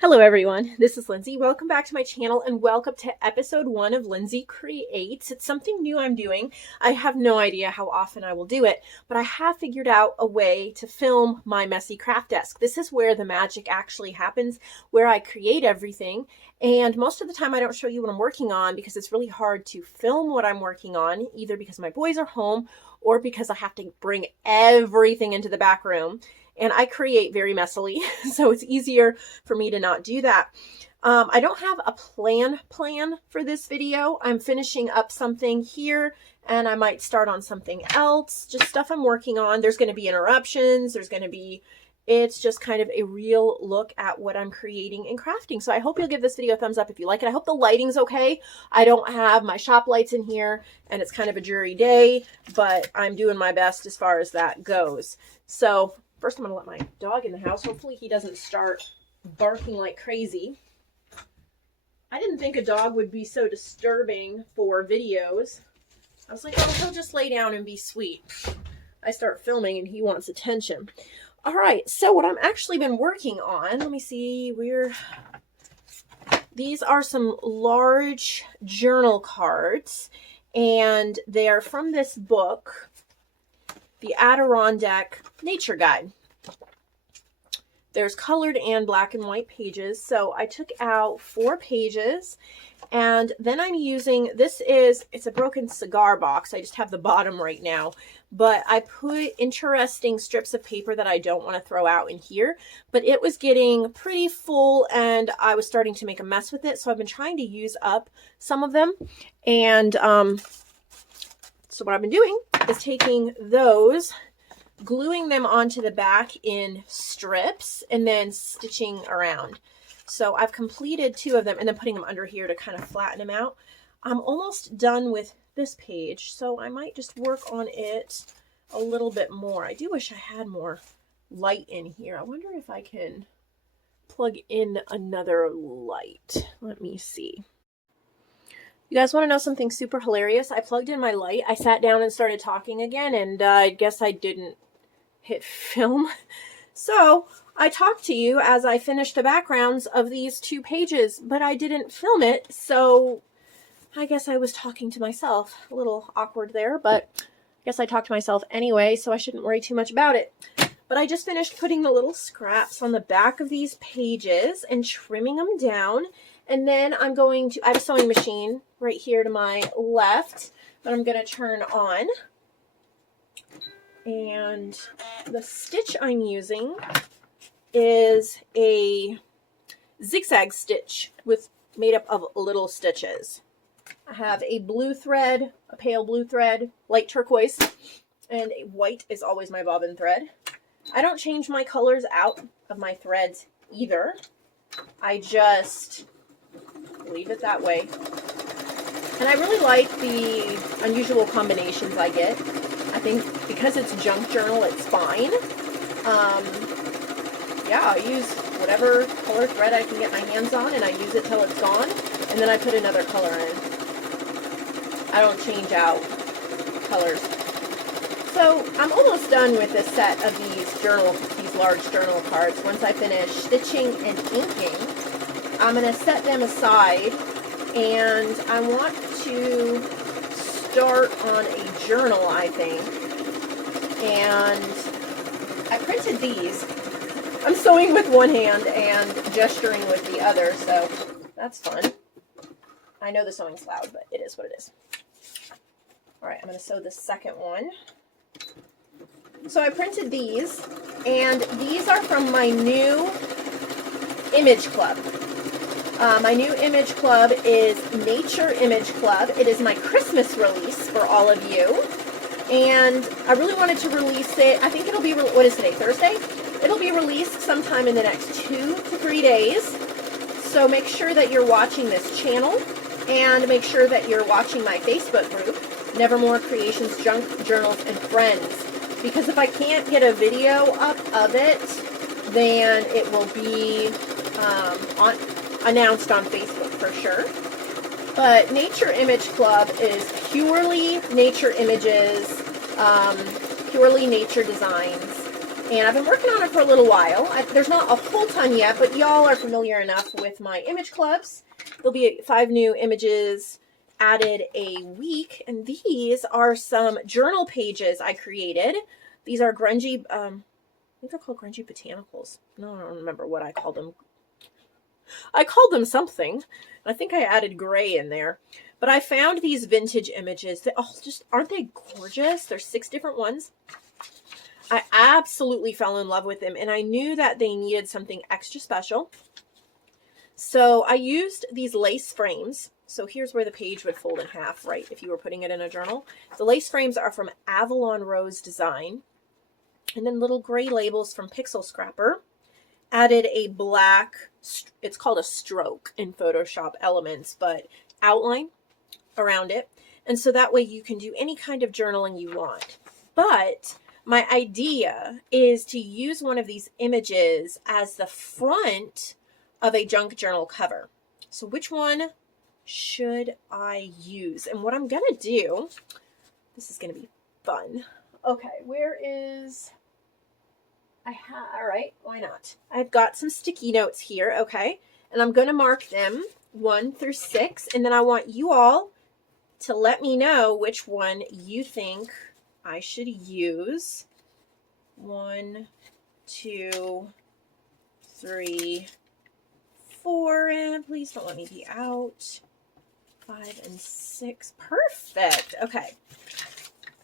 Hello everyone, this is Lindsay. Welcome back to my channel and welcome to episode 1 of Lindsey Creates. It's something new I'm doing. I have no idea how often I will do it, but I have figured out a way to film my messy craft desk. This is where the magic actually happens, where I create everything. And most of the time I don't show you what I'm working on because it's really hard to film what I'm working on, either because my boys are home or because I have to bring everything into the back room. And I create very messily, so it's easier for me to not do that. I don't have a plan for this video. I'm finishing up something here and I might start on something else, just stuff I'm working on. There's going to be interruptions. It's just kind of a real look at what I'm creating and crafting. So I hope you'll give this video a thumbs up if you like it. I hope the lighting's okay. I don't have my shop lights in here and it's kind of a dreary day, but I'm doing my best as far as that goes. So first, I'm going to let my dog in the house. Hopefully he doesn't start barking like crazy. I didn't think a dog would be so disturbing for videos. I was like, oh, he'll just lay down and be sweet. I start filming and he wants attention. All right, so what I'm actually been working on, let me see, these are some large journal cards, and they are from this book, the Adirondack Nature Guide. There's colored and black and white pages. So I took out 4 pages and then I'm using, it's a broken cigar box. I just have the bottom right now, but I put interesting strips of paper that I don't want to throw out in here, but it was getting pretty full and I was starting to make a mess with it. So I've been trying to use up some of them. And, so what I've been doing is taking those, gluing them onto the back in strips, and then stitching around. So I've completed 2 of them and then putting them under here to kind of flatten them out. I'm almost done with this page, so I might just work on it a little bit more. I do wish I had more light in here. I wonder if I can plug in another light. Let me see. You guys want to know something super hilarious? I plugged in my light, I sat down and started talking again, and I guess I didn't hit film. So I talked to you as I finished the backgrounds of these 2 pages, but I didn't film it, so I guess I was talking to myself. A little awkward there, but I guess I talked to myself anyway, so I shouldn't worry too much about it. But I just finished putting the little scraps on the back of these pages and trimming them down. And then I have a sewing machine right here to my left that I'm going to turn on. And the stitch I'm using is a zigzag stitch made up of little stitches. I have a blue thread, a pale blue thread, light turquoise, and a white is always my bobbin thread. I don't change my colors out of my threads either. I just leave it that way. And I really like the unusual combinations I get. I think because it's junk journal, it's fine. Yeah, I use whatever color thread I can get my hands on and I use it till it's gone. And then I put another color in. I don't change out colors. So I'm almost done with this set of these large journal cards. Once I finish stitching and inking, I'm going to set them aside, and I want to start on a journal, I think. And I printed these. I'm sewing with one hand and gesturing with the other, so that's fun. I know the sewing's loud, but it is what it is. All right, I'm going to sew the second one. So I printed these, and these are from my new image club. My new image club is Nature Image Club. It is my Christmas release for all of you. And I really wanted to release it. I think it'll be, what is today, Thursday? It'll be released sometime in the next 2 to 3 days. So make sure that you're watching this channel and make sure that you're watching my Facebook group, Nevermore Creations, Junk Journals, and Friends. Because if I can't get a video up of it, then it will be announced on Facebook for sure. But Nature Image Club is purely nature images, purely nature designs, And I've been working on it for a little while. There's not a whole ton yet, but y'all are familiar enough with my image clubs. There'll be 5 new images added a week. And these are some journal pages I created. These are grungy, I think they're called grungy botanicals. No, I don't remember what I called them. I called them something. I think I added gray in there. But I found these vintage images that, oh, just, aren't they gorgeous? There's 6 different ones. I absolutely fell in love with them, and I knew that they needed something extra special. So I used these lace frames. So here's where the page would fold in half, right, if you were putting it in a journal. The lace frames are from Avalon Rose Design. And then little gray labels from Pixel Scrapper. Added a black, it's called a stroke in Photoshop Elements, but outline around it. And so that way you can do any kind of journaling you want. But my idea is to use one of these images as the front of a junk journal cover. So which one should I use? And what I'm going to do, this is going to be fun. Okay, where is, all right, why not? I've got some sticky notes here, okay? And I'm going to mark them 1 through 6. And then I want you all to let me know which one you think I should use. 1, 2, 3, 4, and please don't let me be out. 5 and 6. Perfect. Okay.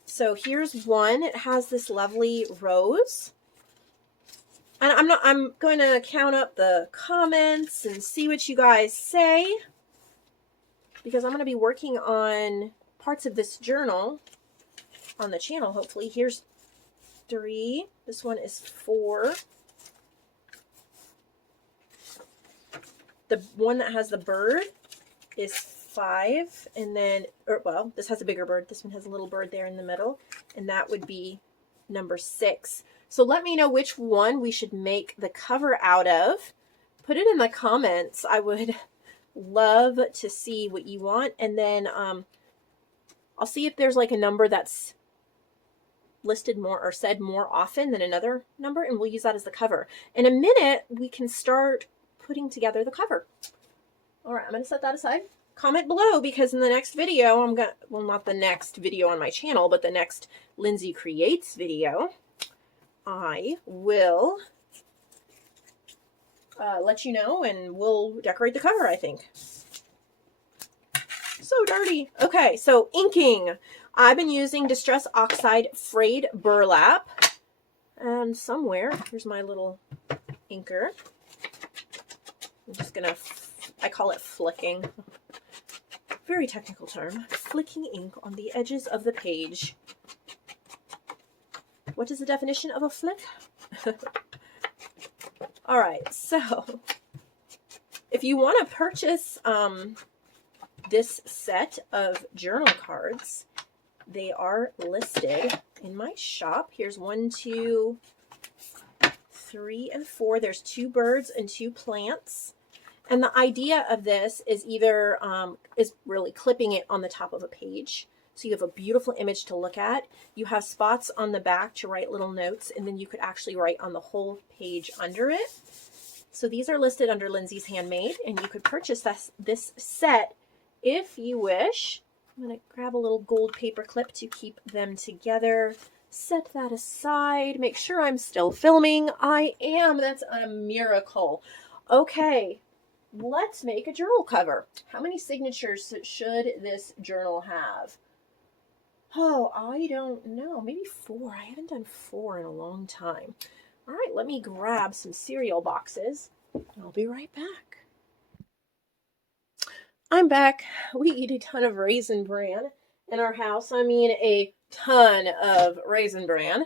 So here's one. It has this lovely rose. And I'm going to count up the comments and see what you guys say, because I'm going to be working on parts of this journal on the channel, hopefully. Here's 3. This one is 4. The one that has the bird is 5. And then, well, this has a bigger bird. This one has a little bird there in the middle. And that would be number 6. So let me know which one we should make the cover out of. Put it in the comments. I would love to see what you want. And then I'll see if there's like a number that's listed more or said more often than another number, and we'll use that as the cover. In a minute, we can start putting together the cover. All right, I'm going to set that aside. Comment below, because in the next video, I'm going to, well, not the next video on my channel, but the next Lindsey Creates video, I will let you know, and we'll decorate the cover, I think. So dirty. Okay, so inking. I've been using Distress Oxide Frayed Burlap. And somewhere, here's my little inker. I'm just going to, I call it flicking. Very technical term. Flicking ink on the edges of the page. What is the definition of a flick? All right, so if you want to purchase this set of journal cards, they are listed in my shop. Here's 1, 2, 3, and 4. There's 2 birds and 2 plants. And the idea of this is either is really clipping it on the top of a page. So you have a beautiful image to look at. You have spots on the back to write little notes, and then you could actually write on the whole page under it. So these are listed under Lindsey's Handmade, and you could purchase this set if you wish. I'm going to grab a little gold paper clip to keep them together. Set that aside. Make sure I'm still filming. I am. That's a miracle. Okay, let's make a journal cover. How many signatures should this journal have? Oh, I don't know. Maybe 4. I haven't done 4 in a long time. All right, let me grab some cereal boxes. I'll be right back. I'm back. We eat a ton of Raisin Bran in our house. I mean, a ton of Raisin Bran.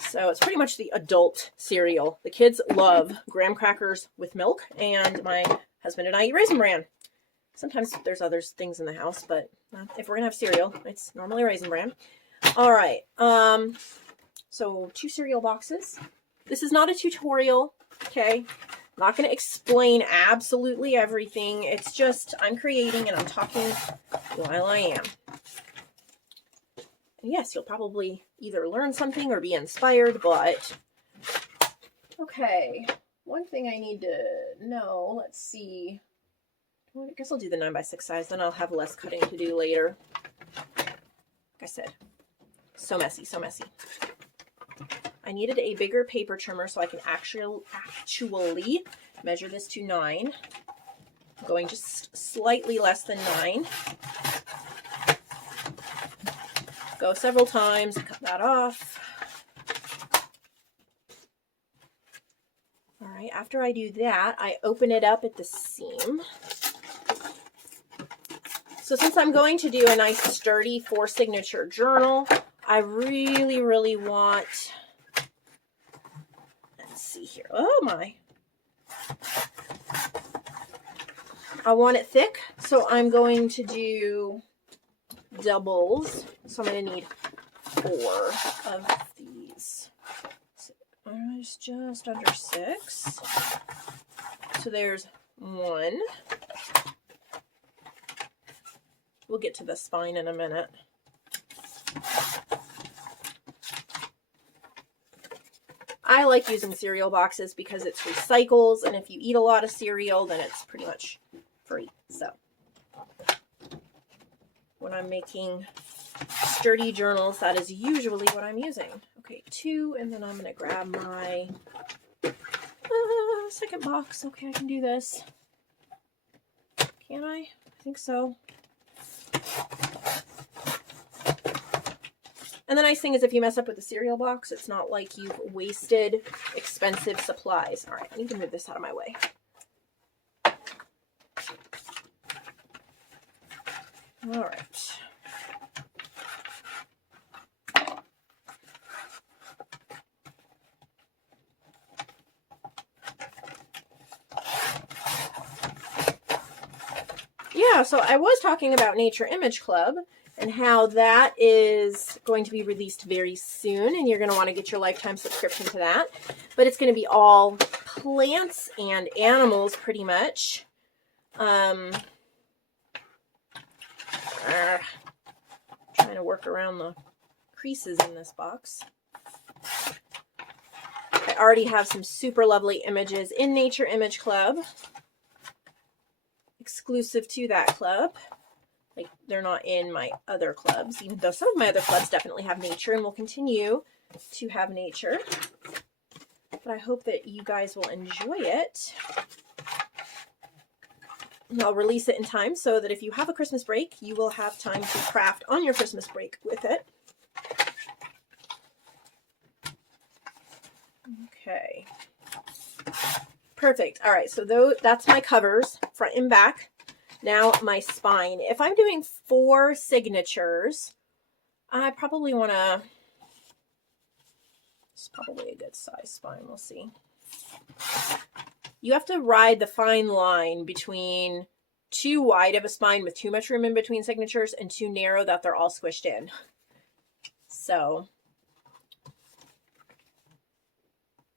So it's pretty much the adult cereal. The kids love graham crackers with milk, and my husband and I eat Raisin Bran. Sometimes there's other things in the house, but if we're going to have cereal, it's normally Raisin Bran. All right. So 2 cereal boxes. This is not a tutorial, okay? I'm not going to explain absolutely everything. It's just I'm creating and I'm talking while I am. yes, you'll probably either learn something or be inspired, but okay. One thing I need to know, let's see. Well, I guess I'll do the 9x6 size, then I'll have less cutting to do later. Like I said, so messy, so messy. I needed a bigger paper trimmer so I can actually measure this to 9. I'm going just slightly less than 9. Go several times, cut that off. All right, after I do that, I open it up at the seam. So since I'm going to do a nice sturdy 4-signature journal, I really, really want, let's see here. Oh my. I want it thick, so I'm going to do doubles. So I'm going to need 4 of these. So there's just under 6. So there's 1. We'll get to the spine in a minute. I like using cereal boxes because it's recycles, and if you eat a lot of cereal, then it's pretty much free. So when I'm making sturdy journals, that is usually what I'm using. Okay, 2, and then I'm going to grab my second box. Okay, I can do this. Can I? I think so. And the nice thing is if you mess up with the cereal box, it's not like you've wasted expensive supplies. All right, I need to move this out of my way. All right. Yeah, so I was talking about Nature Image Club and how that is going to be released very soon, and you're going to want to get your lifetime subscription to that. But it's going to be all plants and animals, pretty much. Trying to work around the creases in this box. I already have some super lovely images in Nature Image Club, exclusive to that club. Like, they're not in my other clubs, even though some of my other clubs definitely have nature and will continue to have nature. But I hope that you guys will enjoy it. And I'll release it in time so that if you have a Christmas break, you will have time to craft on your Christmas break with it. Okay. Perfect. All right, so that's my covers, front and back. Now my spine. If I'm doing 4 signatures, I probably want to, it's probably a good size spine. We'll see. You have to ride the fine line between too wide of a spine with too much room in between signatures and too narrow that they're all squished in. So I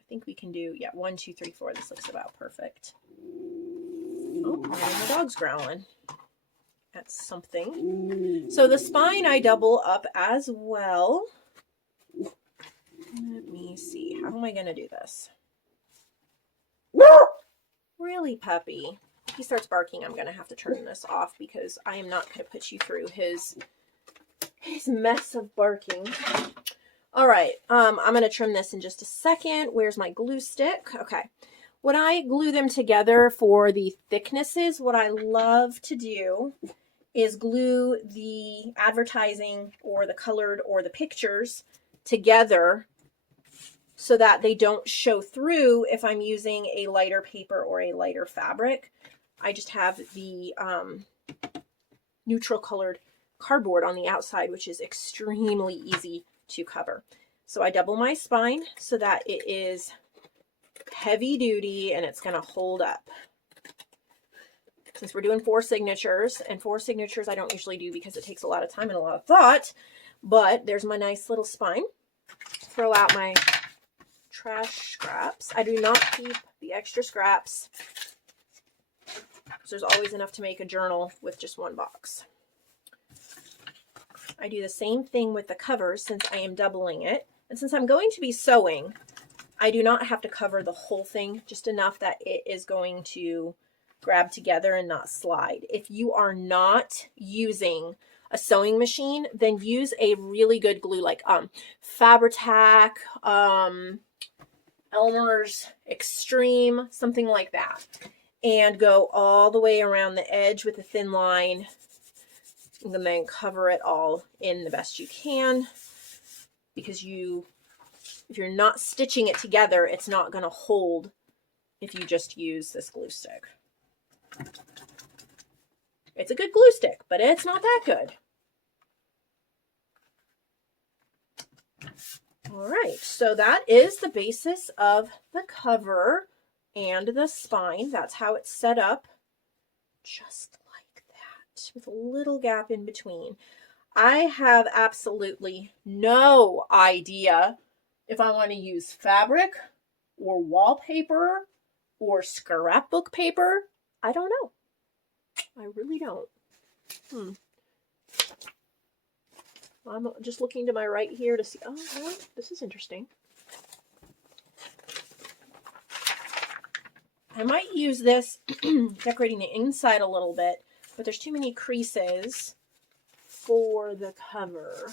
think we can do, yeah, 1, 2, 3, 4. This looks about perfect. Oh, and the dog's growling at something. So the spine I double up as well. Let me see. How am I going to do this? Really, puppy? If he starts barking, I'm going to have to turn this off because I am not going to put you through his mess of barking. All right. I'm going to trim this in just a second. Where's my glue stick? Okay. When I glue them together for the thicknesses, what I love to do is glue the advertising or the colored or the pictures together so that they don't show through if I'm using a lighter paper or a lighter fabric. I just have the neutral colored cardboard on the outside, which is extremely easy to cover. So I double my spine so that it is heavy duty and it's going to hold up. Since we're doing 4 signatures, and 4 signatures I don't usually do because it takes a lot of time and a lot of thought, but there's my nice little spine. Throw out my trash scraps. I do not keep the extra scraps, so there's always enough to make a journal with just 1 box. I do the same thing with the covers since I am doubling it. And since I'm going to be sewing, I do not have to cover the whole thing, just enough that it is going to grab together and not slide. If you are not using a sewing machine, then use a really good glue like Fabri-Tac, Elmer's Extreme, something like that. And go all the way around the edge with a thin line. And then cover it all in the best you can. Because if you're not stitching it together, it's not going to hold if you just use this glue stick. It's a good glue stick, but it's not that good. All right, so that is the basis of the cover and the spine. That's how it's set up, just like that, with a little gap in between. I have absolutely no idea if I want to use fabric or wallpaper or scrapbook paper. I don't know. I really don't. I'm just looking to my right here to see. Oh, well, this is interesting. I might use this decorating the inside a little bit, but there's too many creases for the cover.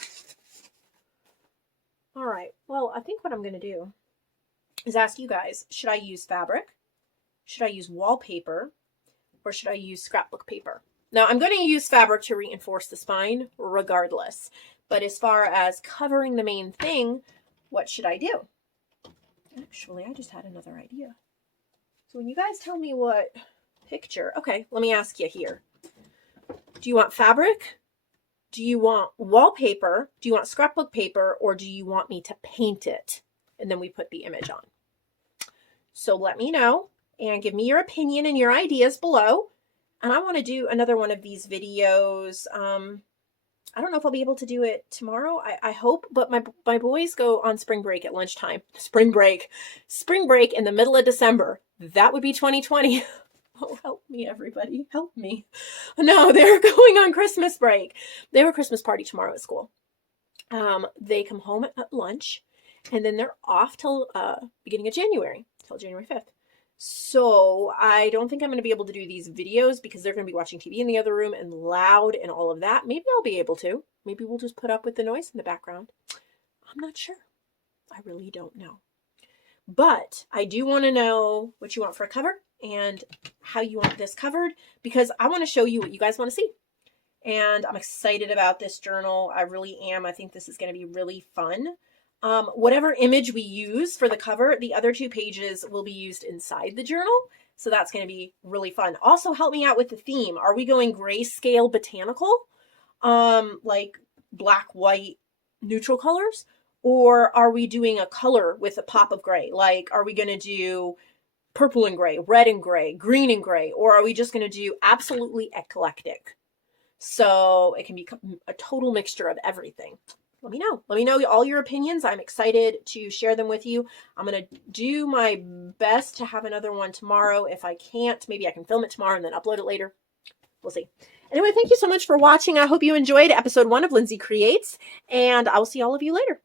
All right, well, I think what I'm going to do is ask you guys, should I use fabric? Should I use wallpaper? Or should I use scrapbook paper? Now, I'm going to use fabric to reinforce the spine regardless. But as far as covering the main thing, what should I do? Actually, I just had another idea. So when you guys tell me what picture, okay, let me ask you here. Do you want fabric? Do you want wallpaper? Do you want scrapbook paper? Or do you want me to paint it? And then we put the image on. So let me know and give me your opinion and your ideas below. And I want to do another one of these videos. I don't know if I'll be able to do it tomorrow. I hope, but my boys go on spring break at lunchtime. Spring break in the middle of December. That would be 2020. Oh, help me, everybody. Help me. No, they're going on Christmas break. They have a Christmas party tomorrow at school. They come home at lunch, and then they're off till beginning of January, till January 5th. So I don't think I'm going to be able to do these videos because they're going to be watching TV in the other room and loud and all of that. Maybe I'll be able to. Maybe we'll just put up with the noise in the background. I'm not sure. I really don't know. But I do want to know what you want for a cover and how you want this covered, because I want to show you what you guys want to see. And I'm excited about this journal. I really am. I think this is going to be really fun. Whatever image we use for the cover, the other 2 pages will be used inside the journal. So that's going to be really fun. Also, help me out with the theme. Are we going grayscale botanical? Like black, white, neutral colors? Or are we doing a color with a pop of gray? Like, are we going to do purple and gray, red and gray, green and gray? Or are we just going to do absolutely eclectic? So it can be a total mixture of everything. Let me know. Let me know all your opinions. I'm excited to share them with you. I'm going to do my best to have another one tomorrow. If I can't, maybe I can film it tomorrow and then upload it later. We'll see. Anyway, thank you so much for watching. I hope you enjoyed episode 1 of Lindsey Creates, and I will see all of you later.